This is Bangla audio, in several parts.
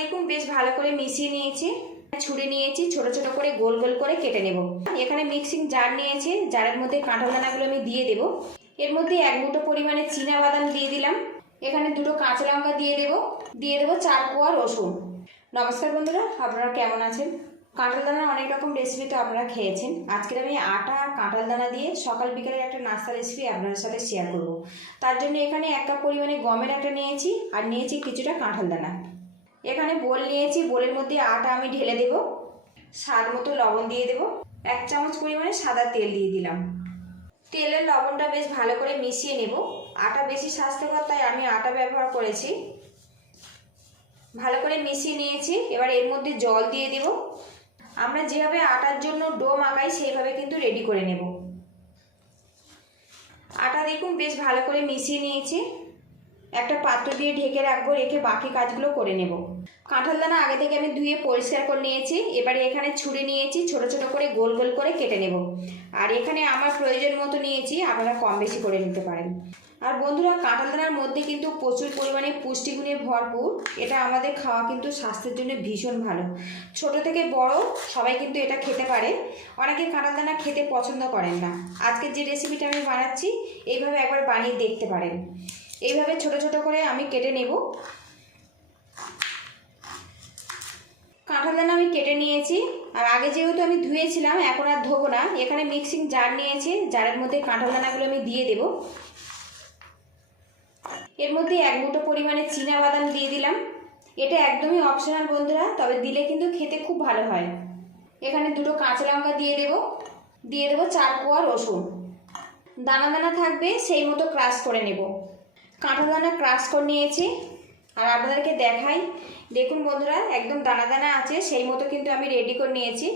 দেখুন বেশ ভালো করে মিশিয়ে নিয়েছি, ছুরি নিয়েছি, ছোট ছোট করে গোল গোল করে কেটে নেব। এখানে মিক্সিং জার নিয়েছি, জারের মধ্যে কাঁঠাল দানাগুলো আমি দিয়ে দেব। এর মধ্যে 1 মুঠো পরিমাণে চীনা বাদাম দিয়ে দিলাম। এখানে 2টো কাঁচা লঙ্কা দিয়ে দেব 4 কোয়া রসুন। নমস্কার বন্ধুরা, আপনারা কেমন আছেন? কাঁঠাল দানার অনেক রকম রেসিপি তো আপনারা খেয়েছেন। আজকের আমি আটা আর কাঁঠাল দানা দিয়ে সকাল বিকালে একটা নাস্তা রেসিপি আপনাদের সাথে শেয়ার করব। তার জন্য এখানে 1 কাপ পরিমাণে গমের আটা নিয়েছি আর নিয়েছি কিছুটা কাঁঠাল দানা। এখানে বোল নিয়েছি, বোলের মধ্যে আটা আমি ঢেলে দেব। স্বাদ মতো লবণ দিয়ে দেব। 1 চামচ পরিমাণে সাদা তেল দিয়ে দিলাম। তেলের লবণটা বেশ ভালো করে মিশিয়ে নেব। আটা বেশি স্বাস্থ্যকর তাই আমি আটা ব্যবহার করেছি। ভালো করে মিশিয়ে নিয়েছি। এবার এর মধ্যে জল দিয়ে দেব। আমরা যেভাবে আটার জন্য ডো মাখাই সেইভাবে কিন্তু রেডি করে নেব। আটা দেখুন বেশ ভালো করে মিশিয়ে নিয়েছি। একটা পাত্র দিয়ে ঢেকে রাখবো, রেখে বাকি কাজগুলো করে নেব। কাঁঠাল দানা আগে থেকে আমি ধুয়ে পরিষ্কার করে নিয়েছি। এবারে এখানে ছুরি নিয়েছি, ছোট ছোট করে গোল গোল করে কেটে নেব। আর এখানে আমার প্রয়োজন মতো নিয়েছি, আপনারা কম বেশি করে নিতে পারেন। আর বন্ধুরা, কাঁঠাল দানার মধ্যে কিন্তু প্রচুর পরিমাণে পুষ্টিগুণে ভরপুর। এটা আমাদের খাওয়া কিন্তু স্বাস্থ্যের জন্য ভীষণ ভালো। ছোট থেকে বড় সবাই কিন্তু এটা খেতে পারে। অনেকে কাঁঠাল দানা খেতে পছন্দ করেন না। আজকের যে রেসিপিটা আমি বানাচ্ছি এইভাবে একবার বানিয়ে দেখতে পারেন। এইভাবে ছোট ছোট করে আমি কেটে নেব। কাঁঠাল দানা আমি কেটে নিয়েছি। আর আগে যেহেতু আমি ধুয়েছিলাম, এখন আর ধোবো না। এখানে মিক্সিং জার নিয়েছি, জারের মধ্যে কাঁঠাল দানাগুলো আমি দিয়ে দেব। এর মধ্যে 1 মুঠো পরিমাণে চীনা বাদাম দিয়ে দিলাম। এটা একদমই অপশনাল বন্ধুরা, তবে দিলে কিন্তু খেতে খুব ভালো হয়। এখানে 2টো কাঁচা লঙ্কা দিয়ে দেব 4 কোয়া রসুন। দানা দানা থাকবে সেই মতো ক্রাশ করে নেব। কাঁঠাল দানা ক্রাশ করে নিয়েছি আর আপনাদেরকে দেখাই। দেখুন বন্ধুরা, একদম দানা দানা আছে সেই মতো কিন্তু আমি রেডি করে নিয়েছি।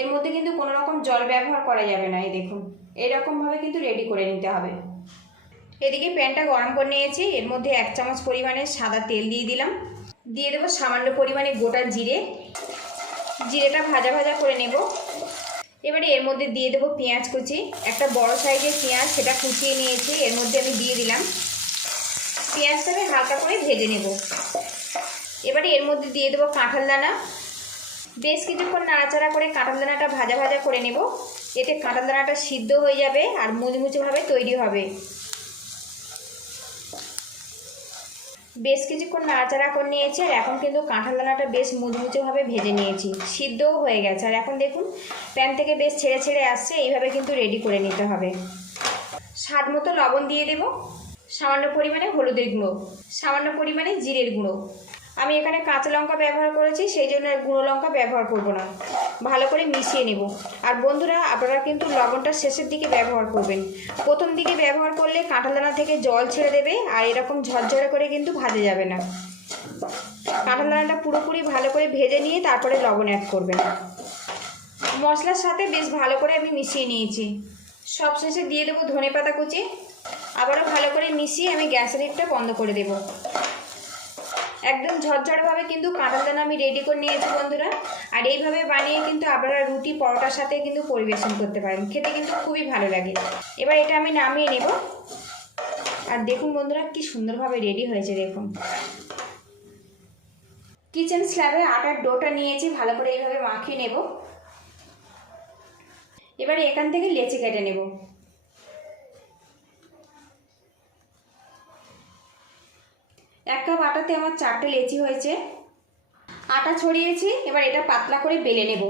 এর মধ্যে কিন্তু কোনো রকম জল ব্যবহার করা যাবে না। এই দেখুন, এইরকমভাবে কিন্তু রেডি করে নিতে হবে। এদিকে প্যানটা গরম করে নিয়েছি। এর মধ্যে 1 চামচ পরিমাণে সাদা তেল দিয়ে দিলাম। দিয়ে দেবো সামান্য পরিমাণে গোটা জিরে। জিরেটা ভাজা ভাজা করে নেব। এবারে এর মধ্যে দিয়ে দেবো পেঁয়াজ কুচি। একটা বড় সাইজের পেঁয়াজ, সেটা কুচিয়ে নিয়েছি, এর মধ্যে আমি দিয়ে দিলাম। পেঁয়াজটাকে হালকা করে ভেজে নেব। এবারে এর মধ্যে দিয়ে দেবো কাঁঠাল দানা। বেশ কিছুক্ষণ নাড়াচাড়া করে কাঁঠাল দানাটা ভাজা ভাজা করে নেব। এতে কাঁঠাল দানাটা সিদ্ধ হয়ে যাবে আর মুচমুচেভাবে তৈরি হবে। বেশ কিছুক্ষণ নাড়াচাড়া করে নিয়েছি আর এখন কিন্তু কাঁঠাল দানাটা বেশ মুচমুচেভাবে ভেজে নিয়েছি, সিদ্ধও হয়ে গেছে। আর এখন দেখুন প্যান থেকে বেশ ছেড়ে ছেড়ে আসছে। এইভাবে কিন্তু রেডি করে নিতে হবে। স্বাদ মতো লবণ দিয়ে দেব, সামান্য পরিমাণে হলুদের গুঁড়ো, সামান্য পরিমাণে জিরের গুঁড়ো। আমি এখানে কাঁচা লঙ্কা ব্যবহার করেছি, সেই জন্য গুঁড়ো লঙ্কা ব্যবহার করব না। ভালো করে মিশিয়ে নেব। আর বন্ধুরা, আপনারা কিন্তু লবণটা শেষের দিকে ব্যবহার করবেন। প্রথম দিকে ব্যবহার করলে কাঁঠাল দানা থেকে জল ছেড়ে দেবে আর এরকম ঝরঝরে করে কিন্তু ভাজা যাবে না। কাঁঠাল দানাটা পুরোপুরি ভালো করে ভেজে নিয়ে তারপরে লবণ অ্যাড করবেন। মশলার সাথে বেশ ভালো করে আমি মিশিয়ে নিয়েছি। সব শেষে দিয়ে দেবো ধনেপাতা কুচি। আবারও ভালো করে মিশিয়ে আমি গ্যাসের লিডটা বন্ধ করে দেব। একদম ঝরঝরভাবে কিন্তু কাঁঠাল দানা আমি রেডি করে নিয়েছি বন্ধুরা। আর এইভাবে বানিয়ে কিন্তু আপনারা রুটি পরোটার সাথে কিন্তু পরিবেশন করতে পারেন, খেতে কিন্তু খুবই ভালো লাগে। এবার এটা আমি নামিয়ে নেব। আর দেখুন বন্ধুরা, কি সুন্দরভাবে রেডি হয়েছে। দেখুন, কিচেন স্ল্যাবে আটার ডোটা নিয়েছি, ভালো করে এইভাবে মাখিয়ে নেব। এবারে এখান থেকে লেচি কেটে নেব। এক কাপ আটাতে আমার 4টে লেচি হয়েছে। আটা ছড়িয়েছি, এবার এটা পাতলা করে বেলে নেব।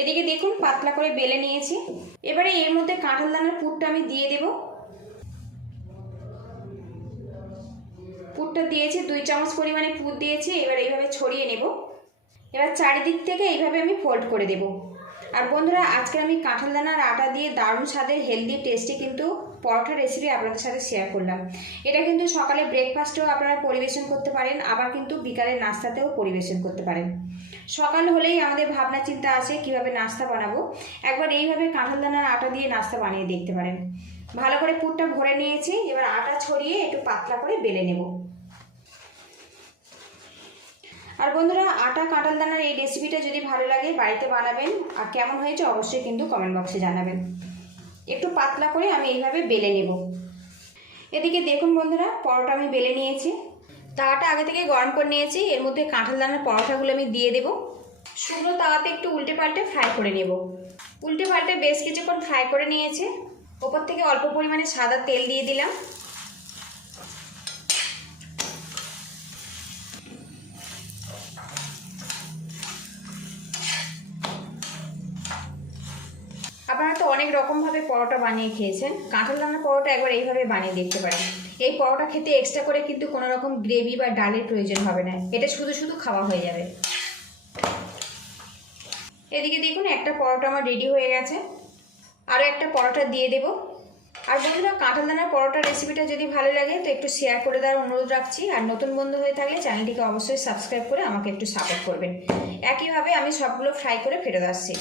এদিকে দেখুন পাতলা করে বেলে নিয়েছি। এবারে এর মধ্যে কাঁঠাল দানার পুরটা আমি দিয়ে দেব। পুরটা দিয়েছি, 2 চামচ পরিমাণে পুর দিয়েছি। এবার এইভাবে ছড়িয়ে নেব। এবার চারিদিক থেকে এইভাবে আমি ফোল্ড করে দেব। আর বন্ধুরা, আজকে আমি কাঁঠাল দানার আটা দিয়ে দারুণ স্বাদের হেলদি টেস্টি কিন্তু পরোটা রেসিপি আপনাদের সাথে শেয়ার করলাম। এটা কিন্তু সকালে ব্রেকফাস্টেও আপনারা পরিবেশন করতে পারেন, আবার কিন্তু বিকালের নাস্তাতেও পরিবেশন করতে পারেন। সকাল হলেই আমাদের ভাবনা চিন্তা আসে কীভাবে নাস্তা বানাবো। একবার এইভাবে কাঁঠাল দানার আটা দিয়ে নাস্তা বানিয়ে দেখতে পারেন। ভালো করে পুরটা ভরে নিয়েছি। এবার আটা ছড়িয়ে একটু পাতলা করে বেলে নেব। আর বন্ধুরা, আটা কাঁঠাল দানার এই রেসিপিটা যদি ভালো লাগে বাড়িতে বানাবেন। আর কেমন হয়েছে অবশ্যই কিন্তু কমেন্ট বক্সে জানাবেন। একটু পাতলা করে আমি এইভাবে বেলে নেব। এদিকে দেখুন বন্ধুরা, পরোটা আমি বেলে নিয়েছি। তাওয়াটা আগে থেকে গরম করে নিয়েছি, এর মধ্যে কাঁঠাল দানার পরোটাগুলো আমি দিয়ে দেবো। শুকনো তাওয়াতে একটু উল্টে পাল্টে ফ্রাই করে নেব। উল্টে পাল্টে বেশ কিছুক্ষণ ফ্রাই করে নিয়েছে। ওপর থেকে অল্প পরিমাণে সাদা তেল দিয়ে দিলাম। আপনারা তো অনেক রকমভাবে পরোটা বানিয়ে খেয়েছেন, কাঁঠাল দানার পরোটা একবার এইভাবে বানিয়ে দেখতে পারেন। এই পরোটা খেতে এক্সট্রা করে কিন্তু কোনো রকম গ্রেভি বা ডালের প্রয়োজন হবে না, এটা শুধু শুধু খাওয়া হয়ে যাবে। এদিকে দেখুন একটা পরোটা আমার রেডি হয়ে গেছে, আরও একটা পরোটা দিয়ে দেব। আর বন্ধুরা, কাঁঠাল দানার পরোটা রেসিপিটা যদি ভালো লাগে তো একটু শেয়ার করে দেওয়ার অনুরোধ রাখছি। আর নতুন বন্ধু হয়ে থাকলে চ্যানেলটিকে অবশ্যই সাবস্ক্রাইব করে আমাকে একটু সাপোর্ট করবেন। একইভাবে আমি সবগুলো ফ্রাই করে ফেরত আসছি।